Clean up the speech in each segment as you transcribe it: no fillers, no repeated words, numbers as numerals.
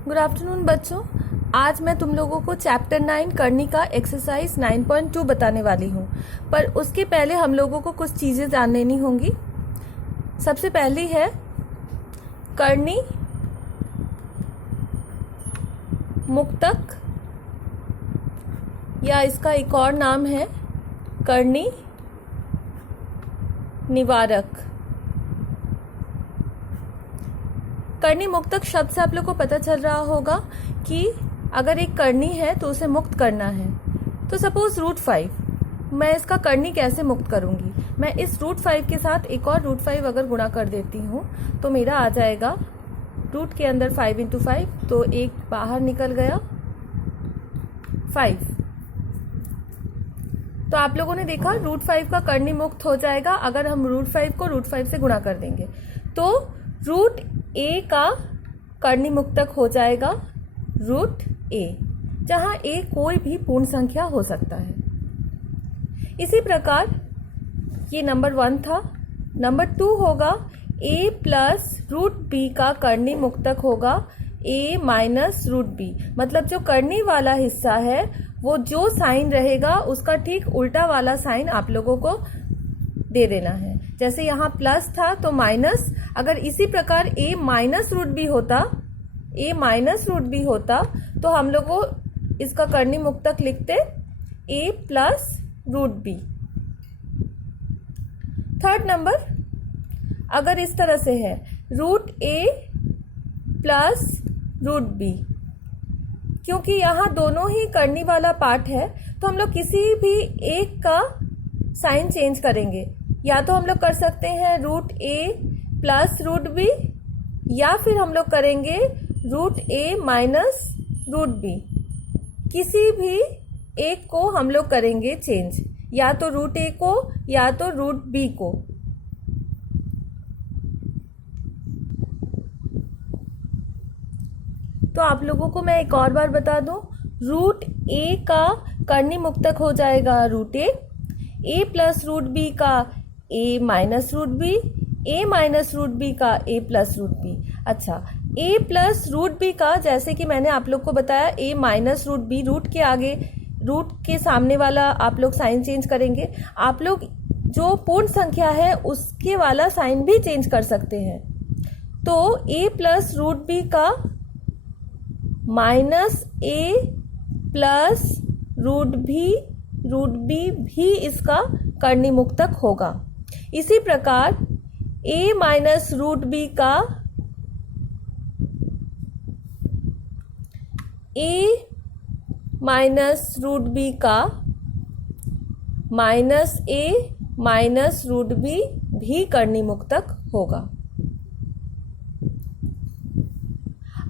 Good afternoon बच्चों। आज मैं तुम लोगों को चैप्टर 9 करनी का एक्सरसाइज 9.2 बताने वाली हूँ, पर उसके पहले हम लोगों को कुछ चीज़ें जान लेनी होंगी। सबसे पहली है करनी मुक्तक, या इसका एक और नाम है करनी निवारक। करनी मुक्तक शब्द से आप लोग को पता चल रहा होगा कि अगर एक करनी है तो उसे मुक्त करना है। तो सपोज √5, मैं इसका करनी कैसे मुक्त करूंगी? मैं इस √5 के साथ एक और √5 अगर गुणा कर देती हूँ तो मेरा आ जाएगा रूट के अंदर 5 × 5, तो एक बाहर निकल गया 5। तो आप लोगों ने देखा √5 का करनी मुक्त हो जाएगा अगर हम √5 को √5 से गुणा कर देंगे। तो √a का करनी मुक्तक हो जाएगा √a, जहां a कोई भी पूर्ण संख्या हो सकता है। इसी प्रकार ये नंबर 1 था। नंबर 2 होगा a प्लस √b का करनी मुक्तक होगा a माइनस √b। मतलब जो करनी वाला हिस्सा है वो जो साइन रहेगा उसका ठीक उल्टा वाला साइन आप लोगों को दे देना है। जैसे यहाँ प्लस था तो माइनस, अगर इसी प्रकार a माइनस √b होता तो हम लोग को इसका करनी मुक्तक लिखते a plus √b। Third number अगर इस तरह से है √a प्लस √b, क्योंकि यहाँ दोनों ही करनी वाला पार्ट है तो हम लोग किसी भी एक का साइन चेंज करेंगे। या तो हम लोग कर सकते हैं √a प्लस √b, या फिर हम लोग करेंगे √a माइनस √b। किसी भी एक को हम लोग करेंगे चेंज, या तो √a को या तो √b को। तो आप लोगों को मैं एक और बार बता दूं, √a का करनी मुक्तक हो जाएगा √a, a प्लस √b का a minus √b, a minus √b का a प्लस √b। अच्छा, a प्लस √b का जैसे कि मैंने आप लोग को बताया a माइनस √b, रूट के आगे रूट के सामने वाला आप लोग साइन चेंज करेंगे। आप लोग जो पूर्ण संख्या है उसके वाला साइन भी चेंज कर सकते हैं। तो a प्लस √b का माइनस a प्लस √b भी इसका करनी मुक्तक होगा। इसी प्रकार a माइनस √b का a माइनस √b का माइनस a माइनस √b भी करनी मुक्तक होगा।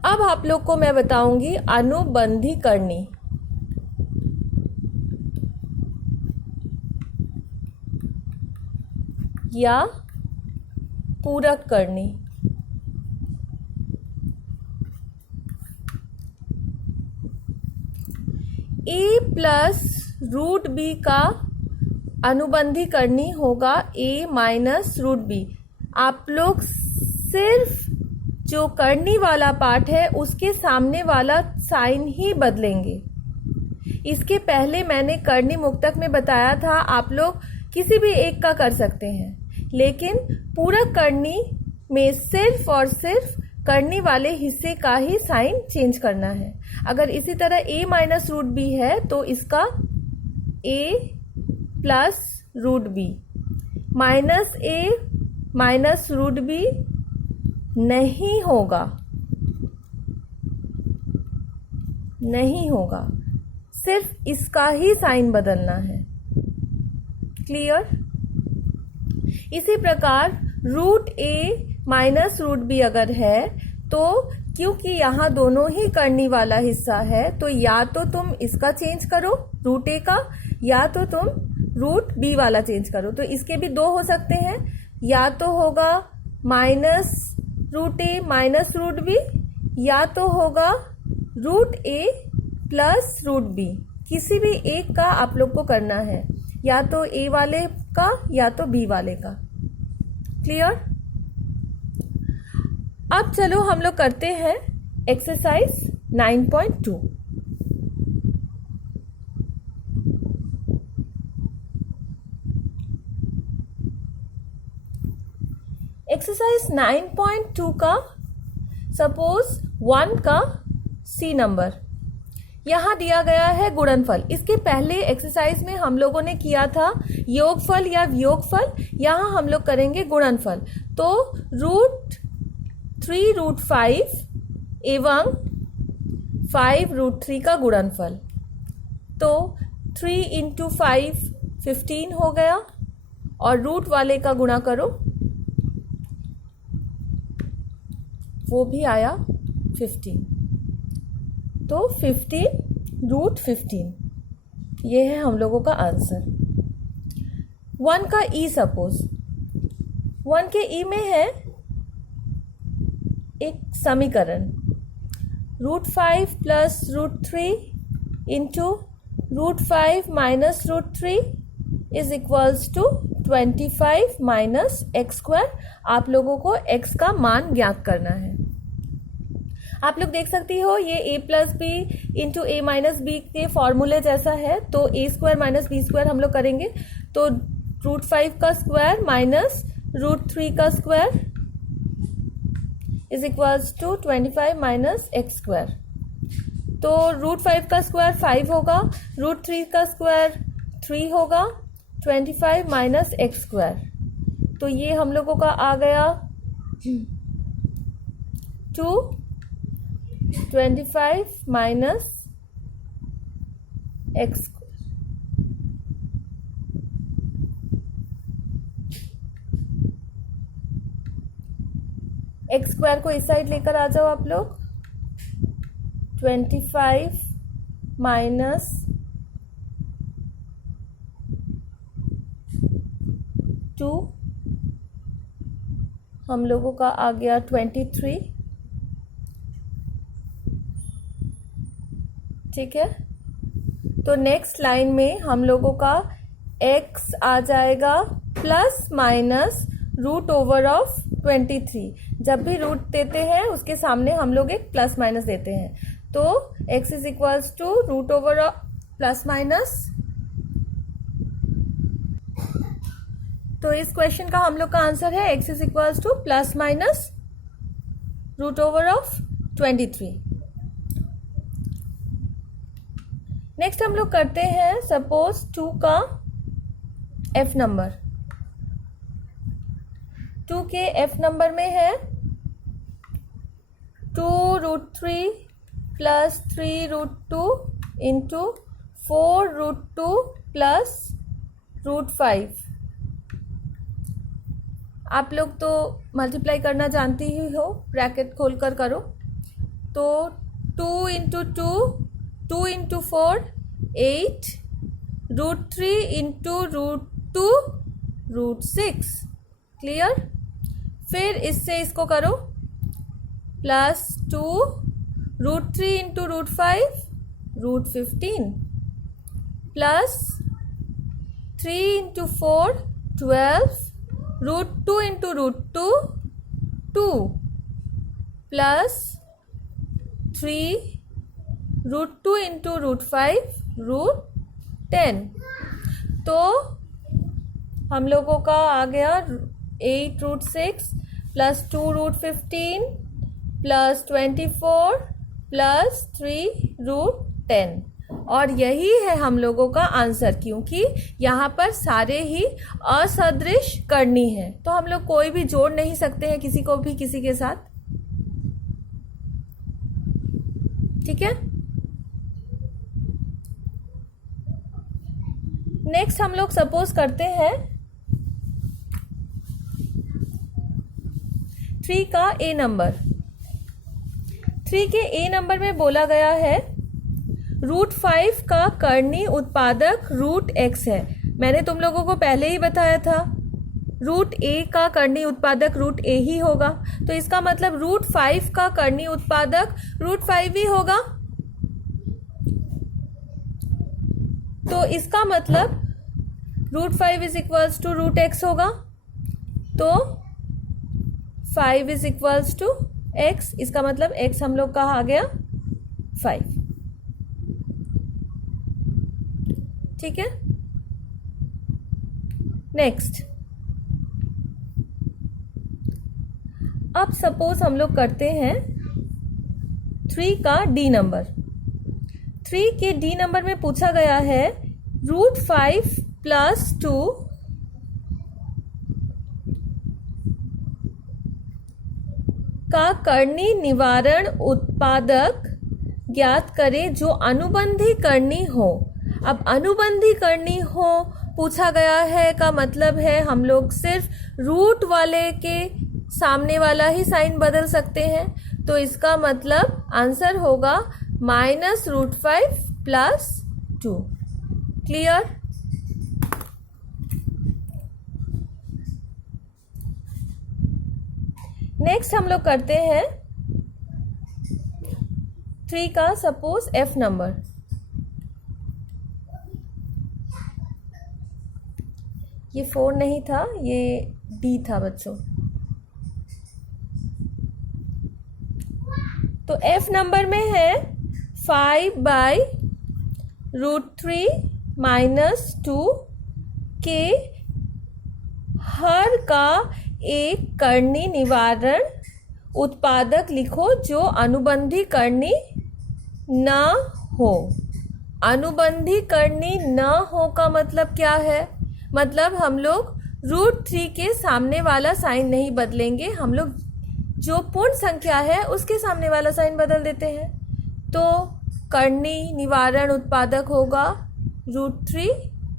अब आप लोग को मैं बताऊंगी अनुबंधी करनी। या पूरक करनी। a प्लस √b का अनुबंधी करनी होगा a माइनस √b। आप लोग सिर्फ जो करनी वाला पार्ट है उसके सामने वाला साइन ही बदलेंगे। इसके पहले मैंने करनी मुक्तक में बताया था आप लोग किसी भी एक का कर सकते हैं, लेकिन पूरक करनी में सिर्फ और सिर्फ करनी वाले हिस्से का ही साइन चेंज करना है। अगर इसी तरह a माइनस √b है तो इसका a plus √b, minus a minus √b नहीं होगा, सिर्फ इसका ही साइन बदलना है। क्लियर? इसी प्रकार √a माइनस √b अगर है तो क्योंकि यहाँ दोनों ही करनी वाला हिस्सा है तो या तो तुम इसका चेंज करो √a का, या तो तुम √b वाला चेंज करो। तो इसके भी दो हो सकते हैं, या तो होगा माइनस √a माइनस √b, या तो होगा √a प्लस √b। किसी भी एक का आप लोग को करना है, या तो a वाले का या तो b वाले का। क्लियर? अब चलो हम लोग करते हैं एक्सरसाइज 9.2। एक्सरसाइज 9.2 का सपोज 1 का सी नंबर यहाँ दिया गया है गुणनफल। इसके पहले एक्सरसाइज में हम लोगों ने किया था योगफल या वियोगफल, यहाँ हम लोग करेंगे गुणनफल। तो √3√5 एवं 5√3 का गुणनफल, तो 3 × 5 15 हो गया और रूट वाले का गुणा करो, वो भी आया 15। तो 15√15 ये है हम लोगों का आंसर। 1 का ई सपोज 1 के ई में है एक समीकरण √5 + √3 × √5 - √3 इज इक्वल्स टू 25 - x²। आप लोगों को x का मान ज्ञात करना है। आप लोग देख सकती हो ये a + b × a - b के फॉर्मूले जैसा है, तो a² - b² हम लोग करेंगे। तो √5 का स्क्वायर माइनस √3 का square is equals to 25 - x²। तो √5 का स्क्वायर 5 होगा, √3 का स्क्वायर 3 होगा, 25 - x²। तो ये हम लोगों का आ गया 2 25 - x²। x² को इस साइड लेकर आ जाओ आप लोग। 25 - 2 हम लोगों का आ गया 23। ठीक है, तो नेक्स्ट लाइन में हम लोगों का x आ जाएगा ± √/23। जब भी रूट देते हैं उसके सामने हम लोग एक प्लस माइनस देते हैं, तो x इज इक्वल्स टू √+-। तो इस क्वेश्चन का हम लोग का आंसर है x is equals to ± √/23। Next हम लोग करते हैं सपोज 2 का f नंबर। 2 के f नंबर में है 2√3 + 3√2 × 4√2 + √5। आप लोग तो मल्टीप्लाई करना जानती ही हो, ब्रैकेट खोलकर करो। तो 2 × 2 2 × 4 8 √3 × √2 √6। क्लियर? फिर इससे इसको करो +2 √3 × √5 √15 +3 × 4 12 √2 × √2 2 +3 √2 × √5 √10। तो हम लोगों का आ गया 8 √6 + 2 √15 + 24 + 3 √10। और यही है हम लोगों का आंसर, क्योंकि यहाँ पर सारे ही असदृश करनी है, तो हम लोग कोई भी जोड़ नहीं सकते हैं किसी को भी किसी के साथ। ठीक है, नेक्स्ट हम लोग सपोज करते हैं 3 का ए नंबर। 3 के ए नंबर में बोला गया है √5 का कर्णी उत्पादक √x है। मैंने तुम लोगों को पहले ही बताया था √a का कर्णी उत्पादक √a ही होगा, तो इसका मतलब √5 का कर्णी उत्पादक √5 ही होगा। तो इसका मतलब √5 इज इक्वल्स टू √x होगा, तो 5 इज इक्वल्स टू x, इसका मतलब x हम लोग कहाँ आ गया 5। ठीक है, नेक्स्ट। अब सपोज हम लोग करते हैं 3 का डी नंबर। 3 के डी नंबर में पूछा गया है √5 + 2 का कर्णी निवारण उत्पादक ज्ञात करें जो अनुबंधी कर्णी हो। अब अनुबंधी कर्णी हो पूछा गया है का मतलब है हम लोग सिर्फ रूट वाले के सामने वाला ही साइन बदल सकते हैं, तो इसका मतलब आंसर होगा -√5 + 2। क्लियर? नेक्स्ट हम लोग करते हैं 3 का सपोज एफ नंबर। ये 4 नहीं था, ये डी था बच्चों। तो एफ नंबर में है 5/√3 - 2 के हर का एक कर्णी निवारण उत्पादक लिखो जो अनुबंधी कर्णी न हो। अनुबंधी कर्णी न हो का मतलब क्या है? मतलब हम लोग √3 के सामने वाला साइन नहीं बदलेंगे, हम लोग जो पूर्ण संख्या है उसके सामने वाला साइन बदल देते हैं। तो कर्णी निवारण उत्पादक होगा √3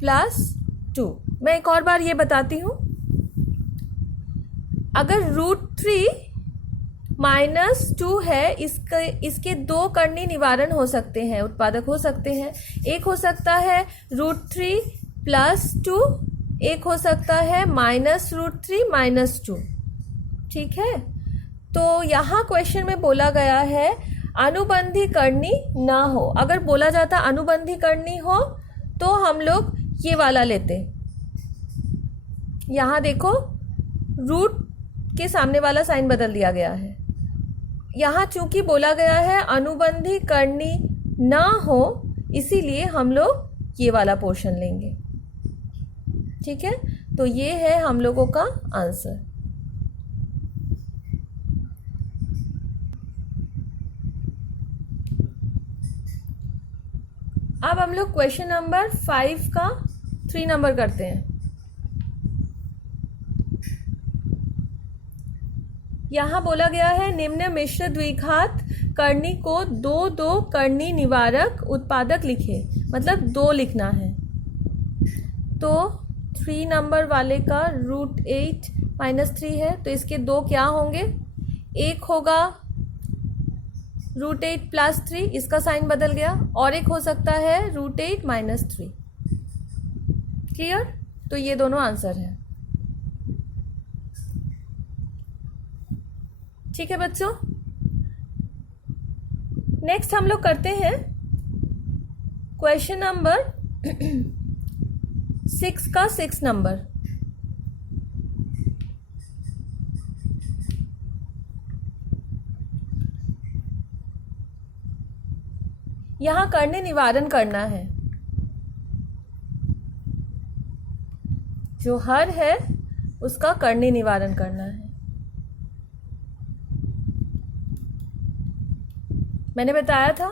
+ 2। मैं एक और बार ये बताती हूँ, अगर √3 - 2 है, इसके 2 कर्णी निवारण हो सकते हैं, उत्पादक हो सकते हैं। एक हो सकता है √3 + 2, एक हो सकता है -√3 - 2। ठीक है, तो यहाँ क्वेश्चन में बोला गया है अनुबंधी कर्णी ना हो। अगर बोला जाता अनुबंधी कर्णी हो तो हम लोग ये वाला लेते। यहाँ देखो रूट के सामने वाला साइन बदल दिया गया है। यहाँ चूंकि बोला गया है अनुबंधी कर्णी ना हो, इसीलिए हम लोग ये वाला पोर्शन लेंगे। ठीक है, तो ये है हम लोगों का आंसर। अब हम लोग क्वेश्चन नंबर 5 का 3 नंबर करते हैं। यहाँ बोला गया है निम्न मिश्र द्विघात कर्णी को 2 कर्णी निवारक उत्पादक लिखे, मतलब 2 लिखना है। तो 3 नंबर वाले का √8 - 3 है, तो इसके 2 क्या होंगे? एक होगा √8 + 3, इसका साइन बदल गया, और एक हो सकता है √8 - 3। क्लियर? तो ये दोनों आंसर है। ठीक है बच्चों, नेक्स्ट हम लोग करते हैं क्वेश्चन नंबर 6 का 6 नंबर। यहां कर्णी निवारण करना है। जो हर है उसका कर्णी निवारण करना है। मैंने बताया था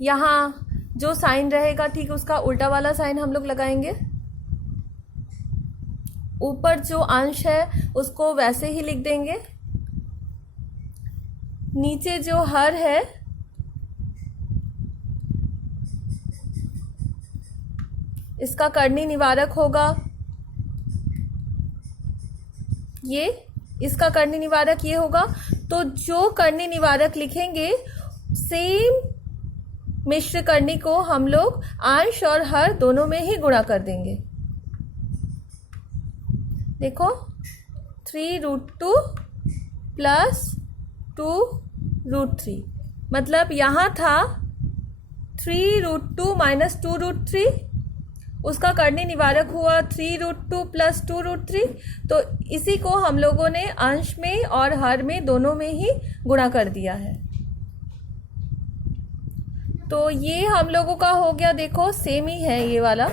यहाँ जो साइन रहेगा ठीक उसका उल्टा वाला साइन हम लोग लगाएंगे। ऊपर जो अंश है उसको वैसे ही लिख देंगे। नीचे जो हर है इसका कर्णी निवारक होगा ये, इसका कर्णी निवारक ये होगा। तो जो कर्णी निवारक लिखेंगे सेम मिश्र कर्णी को हम लोग अंश और हर दोनों में ही गुणा कर देंगे। देखो 3√2 + 2√3, मतलब यहां था 3√2 - 2√3 उसका कर्णी निवारक हुआ 3√2 + 2√3। तो इसी को हम लोगों ने अंश में और हर में दोनों में ही गुणा कर दिया है। तो ये हम लोगों का हो गया, देखो सेम ही है ये वाला,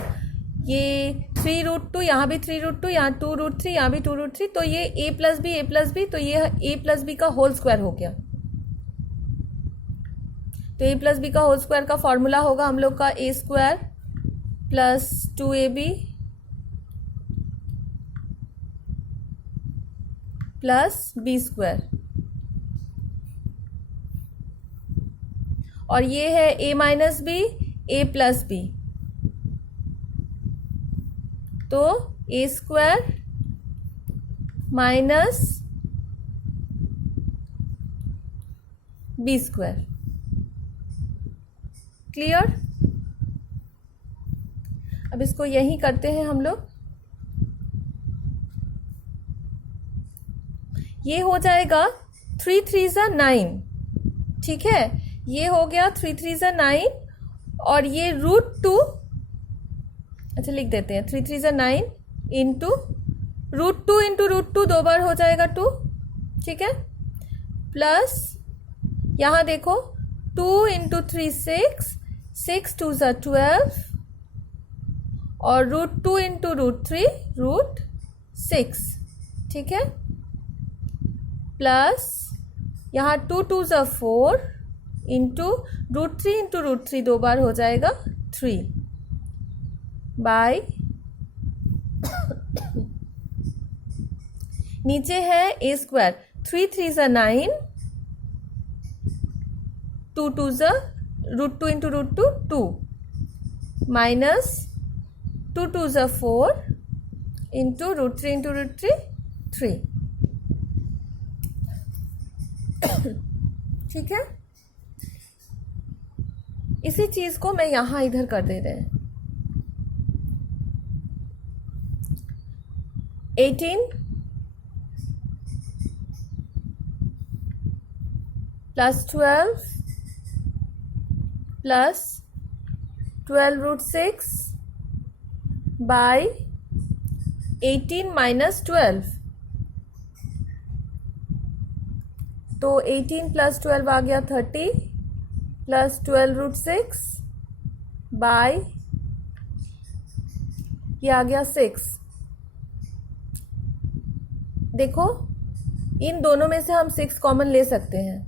ये 3√2, यहाँ भी 3√2, यहाँ 2√3, यहाँ भी 2√3। तो ये a + b, तो ये a + b का होल स्क्वायर हो गया। तो a + b का होल स्क्वायर का फॉर्मूला होगा हम लोग का a² + 2ab + b²। और ये है a - b, a + b, तो a² - b²। क्लियर? अब इसको यही करते हैं हम लोग। ये हो जाएगा 3 3 9, ठीक है, ये हो गया 3 3 9। और ये √2, अच्छा लिख देते हैं 3 3 9 इंटू √2 इंटू √2 दो बार हो जाएगा 2, ठीक है, प्लस यहाँ देखो 2 इंटू 3 6, 6 2 12, और √2 इंटू √3 √6, ठीक है, प्लस यहाँ 2 2 4 इंटू √3 इंटू √3 दो बार हो जाएगा 3 बाय नीचे है a², 3 3 9, 2 2 √2 into √2 2, minus 2 2 4 into √3 into √3 3, ठीक है। इसी चीज को मैं यहां इधर कर दे रहे हैं। 18 + 12 + 12√6 बाय 18 - 12, तो 18 + 12 आ गया 30, प्लस 12√6 बाय ये आ गया 6। देखो इन दोनों में से हम 6 कॉमन ले सकते हैं।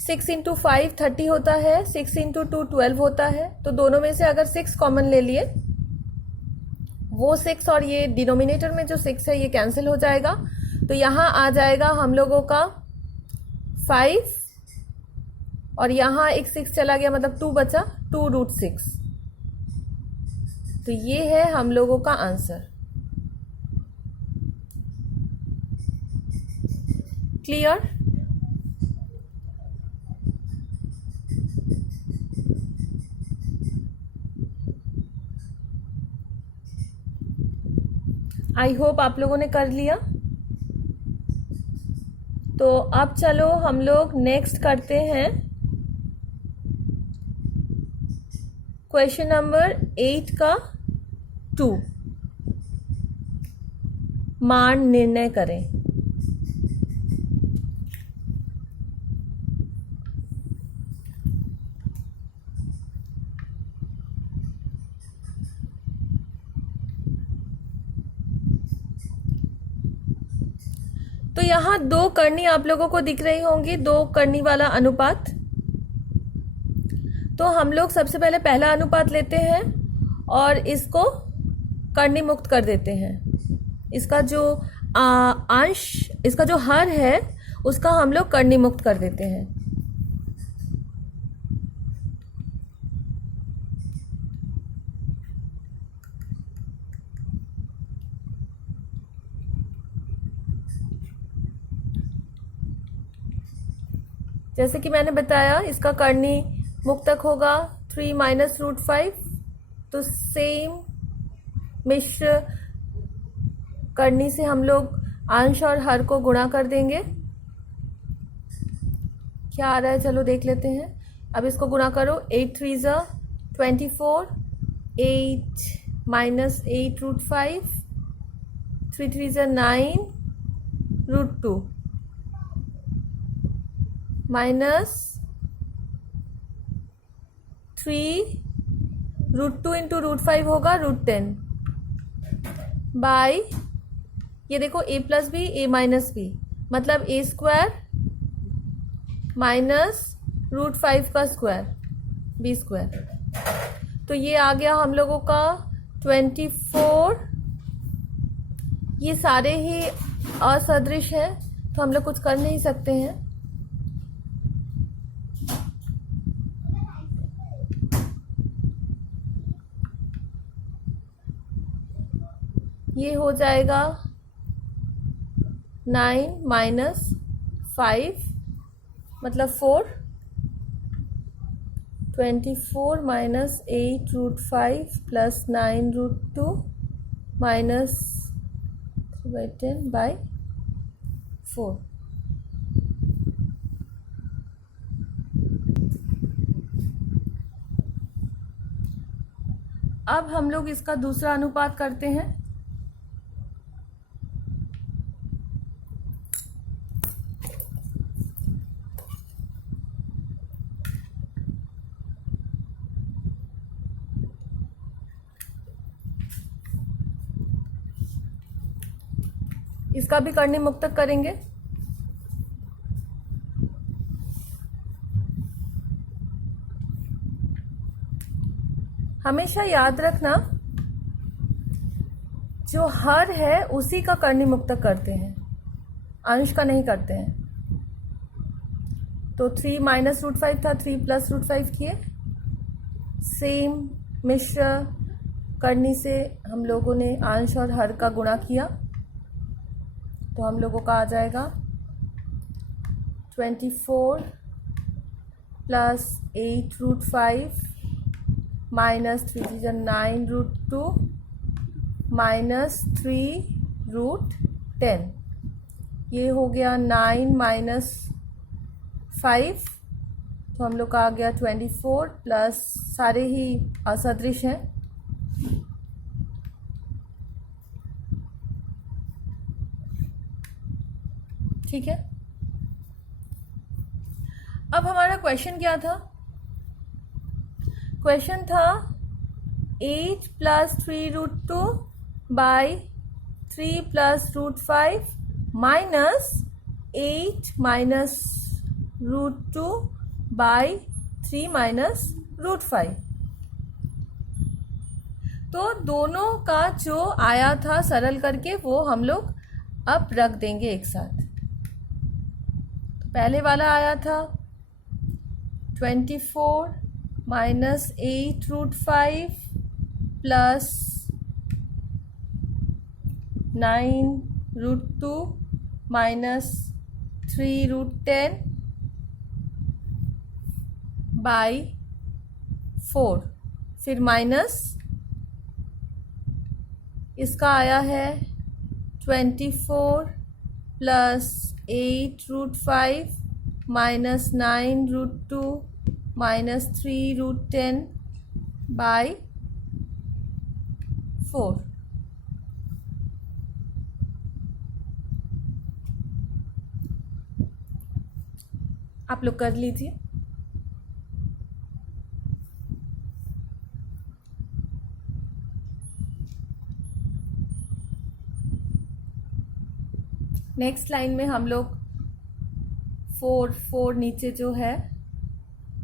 6 × 5 30 होता है, 6 × 2 12 होता है। तो दोनों में से अगर 6 कॉमन ले लिए, वो 6 और ये डिनोमिनेटर में जो 6 है ये कैंसिल हो जाएगा। तो यहाँ आ जाएगा हम लोगों का 5, और यहाँ एक 6 चला गया, मतलब 2 बचा, 2√6। तो ये है हम लोगों का आंसर। क्लियर? आई होप आप लोगों ने कर लिया। तो अब चलो हम लोग नेक्स्ट करते हैं क्वेश्चन नंबर 8 का 2, मान निर्णय करें। तो यहाँ 2 करनी आप लोगों को दिख रही होंगी, 2 करनी वाला अनुपात। तो हम लोग सबसे पहले पहला अनुपात लेते हैं और इसको करनी मुक्त कर देते हैं। इसका जो अंश, इसका जो हर है उसका हम लोग करनी मुक्त कर देते हैं। जैसे कि मैंने बताया, इसका करनी मुक्तक होगा 3 - √5। तो सेम मिश्र करनी से हम लोग अंश और हर को गुणा कर देंगे। क्या आ रहा है चलो देख लेते हैं। अब इसको गुणा करो, 8 3 24, 8 minus 8 root 5, 3 3s are 9 root 2 minus 3 root 2 into root 5 होगा root 10 बाई ये देखो a plus B a minus B मतलब a स्क्वायर माइनस रूट 5 का स्क्वायर b स्क्वायर। तो ये आ गया हम लोगों का 24। ये सारे ही असदृश हैं तो हम लोग कुछ कर नहीं सकते हैं। ये हो जाएगा 9 माइनस 5 मतलब 4, 24 minus 8 root 5 plus 9 root 2 minus 3/10 by 4। अब हम लोग इसका दूसरा अनुपात करते हैं। इसका भी करनी मुक्तक करेंगे। हमेशा याद रखना जो हर है उसी का करनी मुक्तक करते हैं, अंश का नहीं करते हैं। तो 3 माइनस रूट 5 था, 3 प्लस रूट 5 किए। सेम मिश्र करनी से हम लोगों ने अंश और हर का गुणा किया तो हम लोगों का आ जाएगा 24 plus 8 root 5 minus 3 9 root 2 minus 3 root 10। ये हो गया 9 माइनस 5 तो हम लोग का आ गया 24 प्लस सारे ही असदृश हैं। ठीक है। अब हमारा क्वेश्चन क्या था? क्वेश्चन था 8 plus 3 root 2 by 3 plus root 5 minus 8 minus root 2 by 3 minus root 5। तो दोनों का जो आया था सरल करके वो हम लोग अब रख देंगे एक साथ। पहले वाला आया था 24 minus 8 root 5 plus 9 root 2 minus 3 root 10 by 4। फिर माइनस इसका आया है 24 plus 8 root 5 minus 9 root 2 minus 3 root 10 by 4। आप लोग कर लीजिए। नेक्स्ट लाइन में हम लोग 4 नीचे जो है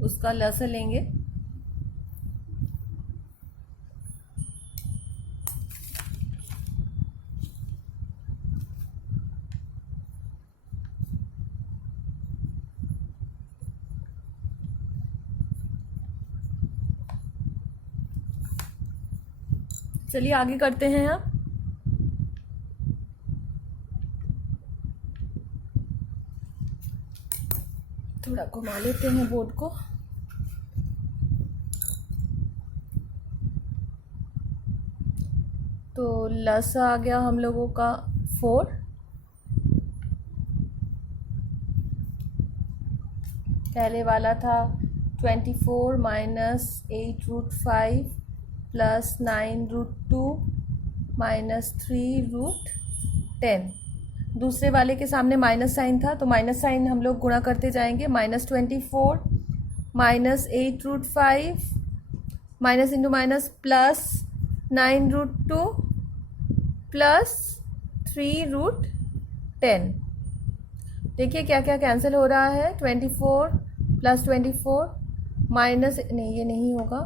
उसका लसा लेंगे। चलिए आगे करते हैं। अब थोड़ा घुमा लेते हैं बोर्ड को। तो लस आ गया हम लोगों का 4। पहले वाला था 24 माइनस 8 रूट 5 प्लस 9√2 माइनस 3√10। दूसरे वाले के सामने माइनस साइन था तो माइनस साइन हम लोग गुणा करते जाएंगे। -24 minus 8√5 minus into minus plus 9√2 plus 3√10। देखिए क्या क्या कैंसिल हो रहा है। 24 प्लस 24 माइनस, नहीं ये नहीं होगा,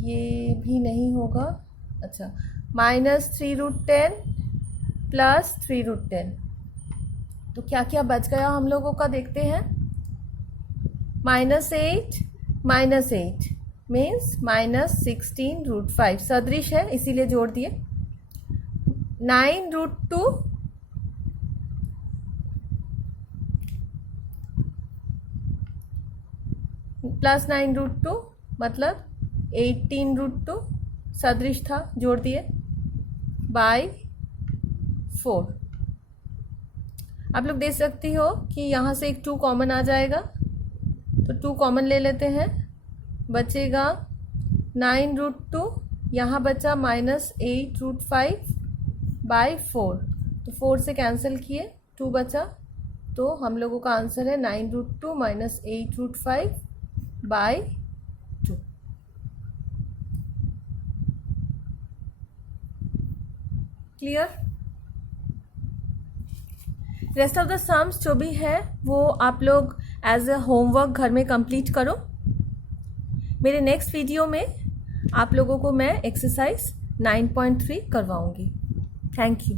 ये भी नहीं होगा। अच्छा, माइनस 3√10 प्लस 3√10। तो क्या क्या बच गया हम लोगों का देखते हैं। -8 मीन्स -16√5 सदृश है इसीलिए जोड़ दिए। 9√2 प्लस 9√2 मतलब 18√2 सदृश था, जोड़ दिए बाय 4। आप लोग देख सकती हो कि यहाँ से एक 2 कॉमन आ जाएगा तो 2 कॉमन ले लेते हैं, बचेगा 9√2, यहाँ बचा -8√5 बाय 4। तो 4 से कैंसिल किए, 2 बचा, तो हम लोगों का आंसर है 9√2 minus 8√5 by 2। Clear. Rest of the sums जो भी है वो आप लोग एज अ होमवर्क घर में कंप्लीट करो। मेरे नेक्स्ट वीडियो में आप लोगों को मैं एक्सरसाइज 9.3 करवाऊंगी। Thank you.